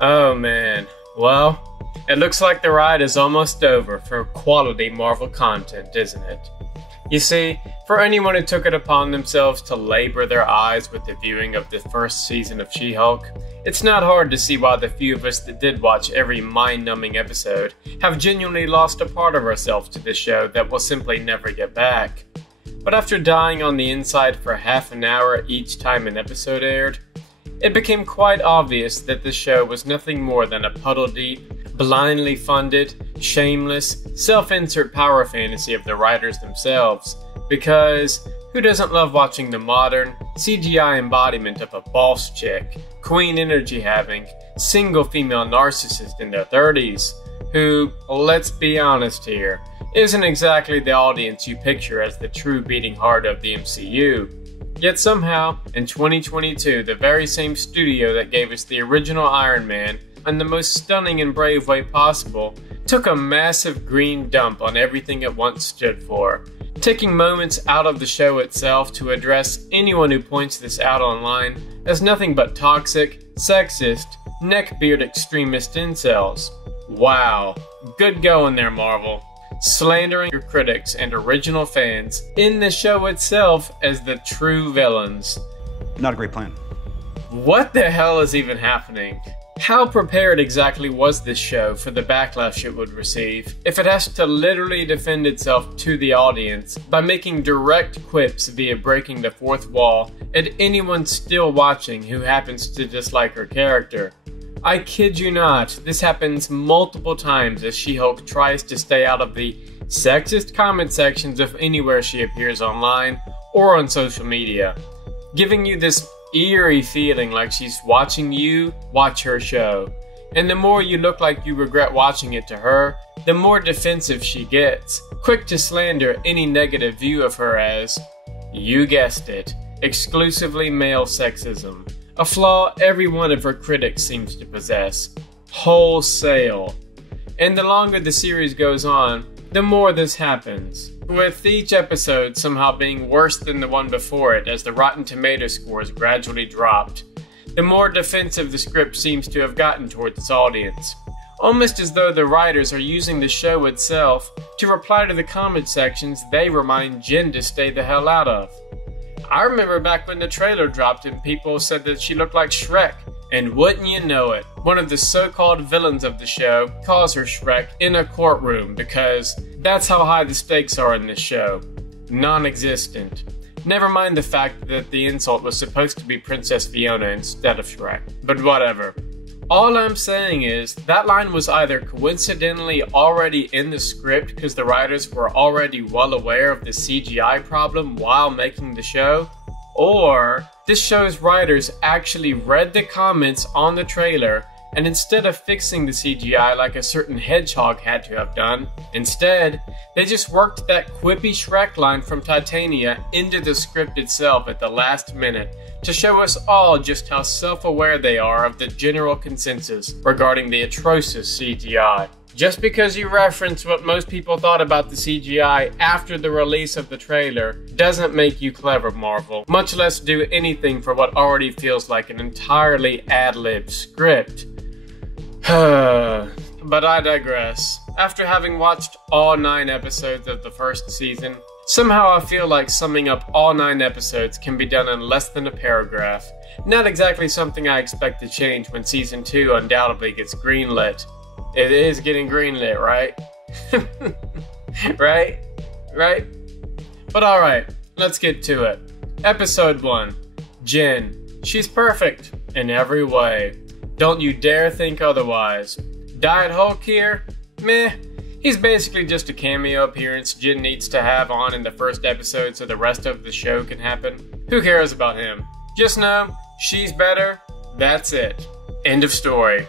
Oh man, well, it looks like the ride is almost over for quality Marvel content, isn't it? You see, for anyone who took it upon themselves to labor their eyes with the viewing of the first season of She-Hulk, it's not hard to see why the few of us that did watch every mind-numbing episode have genuinely lost a part of ourselves to this show that will simply never get back. But after dying on the inside for half an hour each time an episode aired, it became quite obvious that this show was nothing more than a puddle-deep, blindly funded, shameless, self-insert power fantasy of the writers themselves, because who doesn't love watching the modern, CGI embodiment of a boss chick, queen energy having, single female narcissist in their 30s, who, let's be honest here, isn't exactly the audience you picture as the true beating heart of the MCU. Yet somehow, in 2022, the very same studio that gave us the original Iron Man, in the most stunning and brave way possible, took a massive green dump on everything it once stood for, taking moments out of the show itself to address anyone who points this out online as nothing but toxic, sexist, neckbeard extremist incels. Wow, good going there, Marvel. Slandering your critics and original fans in the show itself as the true villains. Not a great plan. What the hell is even happening? How prepared exactly was this show for the backlash it would receive if it has to literally defend itself to the audience by making direct quips via breaking the fourth wall at anyone still watching who happens to dislike her character? I kid you not, this happens multiple times as She-Hulk tries to stay out of the sexist comment sections of anywhere she appears online or on social media, giving you this eerie feeling like she's watching you watch her show. And the more you look like you regret watching it to her, the more defensive she gets, quick to slander any negative view of her as, you guessed it, exclusively male sexism. A flaw every one of her critics seems to possess. Wholesale. And the longer the series goes on, the more this happens, with each episode somehow being worse than the one before it as the Rotten Tomatoes scores gradually dropped. The more defensive the script seems to have gotten towards its audience. Almost as though the writers are using the show itself to reply to the comment sections they remind Jen to stay the hell out of. I remember back when the trailer dropped and people said that she looked like Shrek, and wouldn't you know it, one of the so-called villains of the show calls her Shrek in a courtroom because that's how high the stakes are in this show. Non-existent. Never mind the fact that the insult was supposed to be Princess Fiona instead of Shrek, but whatever. All I'm saying is, that line was either coincidentally already in the script because the writers were already well aware of the CGI problem while making the show, or this show's writers actually read the comments on the trailer and instead of fixing the CGI like a certain hedgehog had to have done, instead, they just worked that quippy Shrek line from Titania into the script itself at the last minute to show us all just how self-aware they are of the general consensus regarding the atrocious CGI. Just because you reference what most people thought about the CGI after the release of the trailer doesn't make you clever, Marvel, much less do anything for what already feels like an entirely ad-lib script. But I digress. After having watched all 9 episodes of the first season, somehow I feel like summing up all 9 episodes can be done in less than a paragraph. Not exactly something I expect to change when season 2 undoubtedly gets greenlit. It is getting greenlit, right? Right? But alright, let's get to it. Episode 1. Jen. She's perfect in every way. Don't you dare think otherwise. Diet Hulk here? Meh. He's basically just a cameo appearance Jen needs to have on in the first episode so the rest of the show can happen. Who cares about him? Just know, she's better. That's it. End of story.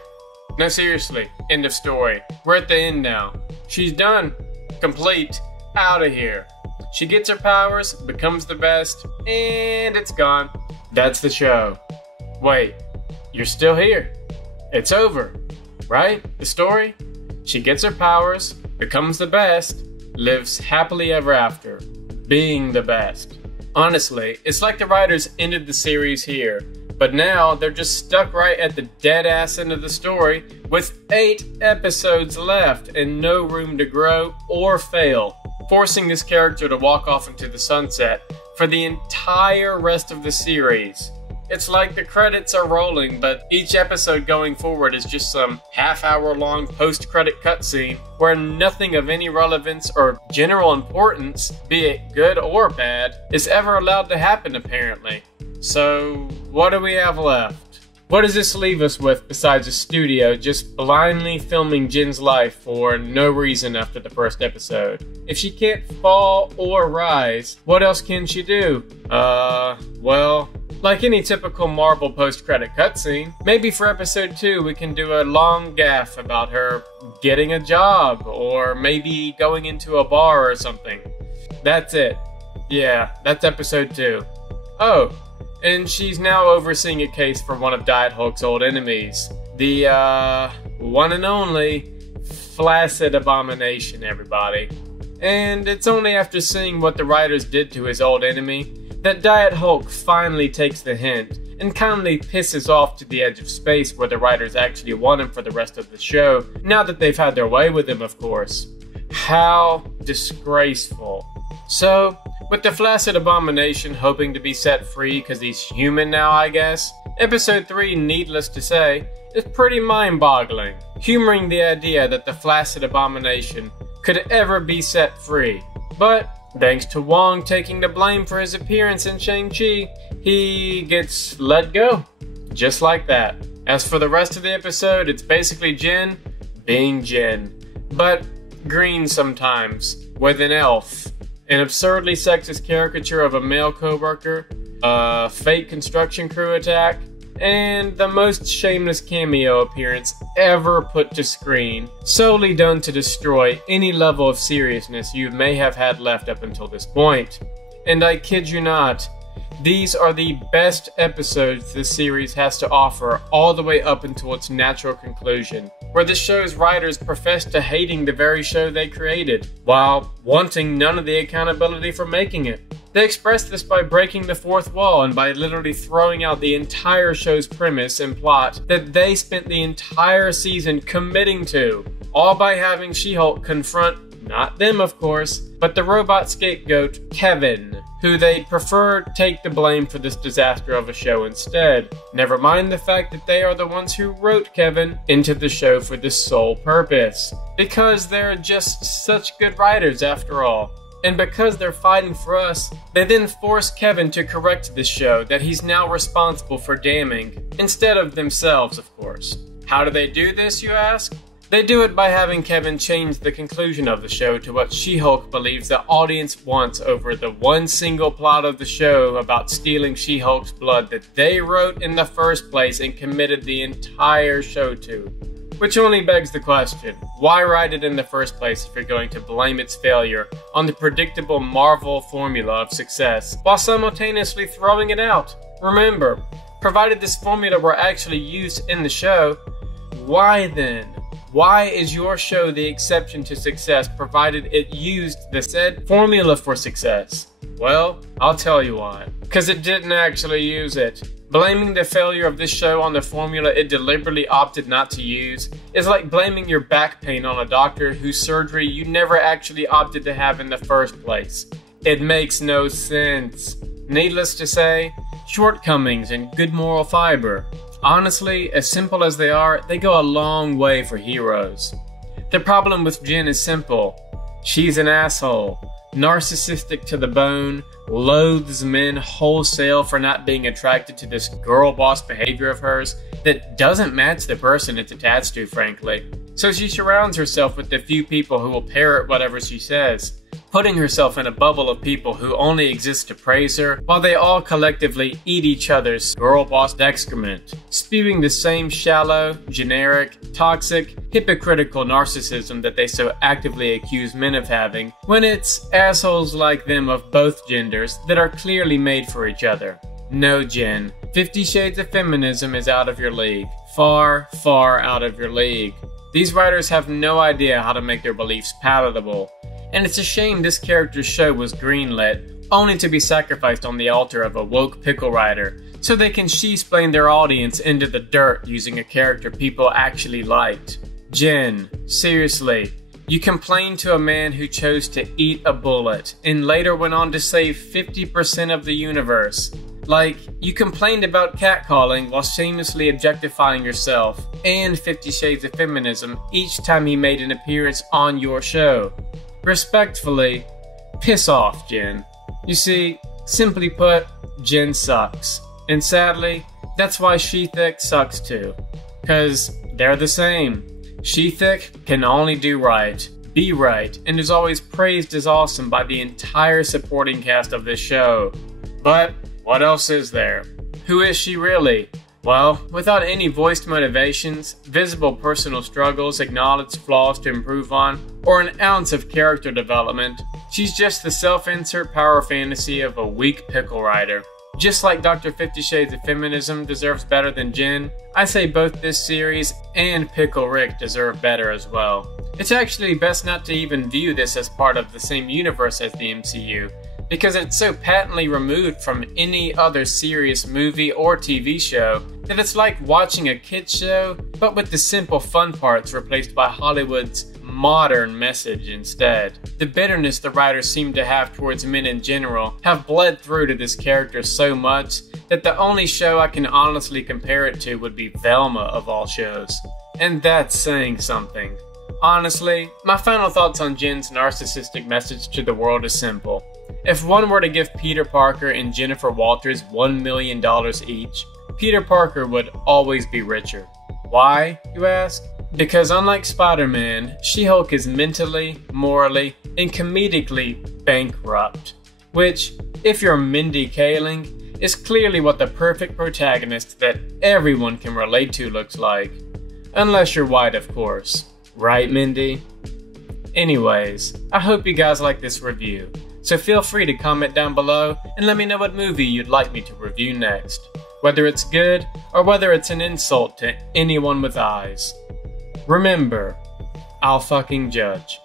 No, seriously, end of story. We're at the end now. She's done. Complete. Out of here. She gets her powers, becomes the best, and it's gone. That's the show. Wait, you're still here. It's over, right? The story? She gets her powers, becomes the best, lives happily ever after, being the best. Honestly, it's like the writers ended the series here, But now they're just stuck right at the dead ass end of the story with 8 episodes left and no room to grow or fail, forcing this character to walk off into the sunset for the entire rest of the series. It's like the credits are rolling, but each episode going forward is just some half-hour-long post-credit cutscene where nothing of any relevance or general importance, be it good or bad, is ever allowed to happen apparently. So, what do we have left? What does this leave us with besides a studio just blindly filming Jin's life for no reason after the first episode? If she can't fall or rise, what else can she do? Well, like any typical Marvel post-credit cutscene, maybe for episode 2 we can do a long gaffe about her getting a job, or maybe going into a bar or something. That's it. Yeah, that's episode 2. Oh, and she's now overseeing a case for one of Diet Hulk's old enemies. The, one and only Flaccid Abomination, everybody. And it's only after seeing what the writers did to his old enemy that Diet Hulk finally takes the hint and kindly pisses off to the edge of space where the writers actually want him for the rest of the show, now that they've had their way with him, of course. How disgraceful. So, with the Flaccid Abomination hoping to be set free because he's human now, I guess, episode 3, needless to say, is pretty mind-boggling, humoring the idea that the Flaccid Abomination could ever be set free. But thanks to Wong taking the blame for his appearance in Shang-Chi, he gets let go. Just like that. As for the rest of the episode, it's basically Jin being Jin, but green sometimes, with an elf, an absurdly sexist caricature of a male co-worker, a fake construction crew attack, and the most shameless cameo appearance ever put to screen, solely done to destroy any level of seriousness you may have had left up until this point. And I kid you not, these are the best episodes this series has to offer all the way up until its natural conclusion, where the show's writers profess to hating the very show they created, while wanting none of the accountability for making it. They express this by breaking the fourth wall and by literally throwing out the entire show's premise and plot that they spent the entire season committing to, all by having She-Hulk confront, not them of course, but the robot scapegoat, Kevin, who they'd prefer take the blame for this disaster of a show instead. Never mind the fact that they are the ones who wrote Kevin into the show for this sole purpose. Because they're just such good writers after all. And because they're fighting for us, they then force Kevin to correct this show that he's now responsible for damning, instead of themselves, of course. How do they do this, you ask? They do it by having Kevin change the conclusion of the show to what She-Hulk believes the audience wants over the one single plot of the show about stealing She-Hulk's blood that they wrote in the first place and committed the entire show to. Which only begs the question, why write it in the first place if you're going to blame its failure on the predictable Marvel formula of success, while simultaneously throwing it out? Remember, provided this formula were actually used in the show, why then? Why is your show the exception to success provided it used the said formula for success? Well, I'll tell you why. Because it didn't actually use it. Blaming the failure of this show on the formula it deliberately opted not to use is like blaming your back pain on a doctor whose surgery you never actually opted to have in the first place. It makes no sense. Needless to say, shortcomings and good moral fiber. Honestly, as simple as they are, they go a long way for heroes. The problem with Jin is simple. She's an asshole. Narcissistic to the bone, loathes men wholesale for not being attracted to this girl boss behavior of hers that doesn't match the person it's attached to, frankly. So she surrounds herself with the few people who will parrot whatever she says, putting herself in a bubble of people who only exist to praise her, while they all collectively eat each other's girl boss excrement, spewing the same shallow, generic, toxic, hypocritical narcissism that they so actively accuse men of having, when it's assholes like them of both genders that are clearly made for each other. No, Jen, 50 Shades of Feminism is out of your league. Far, far out of your league. These writers have no idea how to make their beliefs palatable. And it's a shame this character's show was greenlit, only to be sacrificed on the altar of a woke pickle writer so they can she-splain their audience into the dirt using a character people actually liked. Jen, seriously, you complained to a man who chose to eat a bullet and later went on to save 50% of the universe. Like, you complained about catcalling while shamelessly objectifying yourself and 50 Shades of Feminism each time he made an appearance on your show. Respectfully, piss off, Jen. You see, simply put, Jen sucks. And sadly, that's why She-Thicc sucks too. 'Cause they're the same. She-Thicc can only do right, be right, and is always praised as awesome by the entire supporting cast of this show. But what else is there? Who is she really? Well, without any voiced motivations, visible personal struggles, acknowledged flaws to improve on, or an ounce of character development, she's just the self-insert power fantasy of a weak pickle writer. Just like Dr. 50 Shades of Feminism deserves better than Jen, I say both this series and Pickle Rick deserve better as well. It's actually best not to even view this as part of the same universe as the MCU, because it's so patently removed from any other serious movie or TV show that it's like watching a kids show, but with the simple fun parts replaced by Hollywood's modern message instead. The bitterness the writers seem to have towards men in general have bled through to this character so much that the only show I can honestly compare it to would be Velma of all shows. And that's saying something. Honestly, my final thoughts on Jen's narcissistic message to the world is simple. If one were to give Peter Parker and Jennifer Walters $1 million each, Peter Parker would always be richer. Why, you ask? Because unlike Spider-Man, She-Hulk is mentally, morally, and comedically bankrupt. Which, if you're Mindy Kaling, is clearly what the perfect protagonist that everyone can relate to looks like. Unless you're white, of course. Right, Mindy? Anyways, I hope you guys like this review. So feel free to comment down below and let me know what movie you'd like me to review next. Whether it's good or whether it's an insult to anyone with eyes. Remember, I'll fucking judge.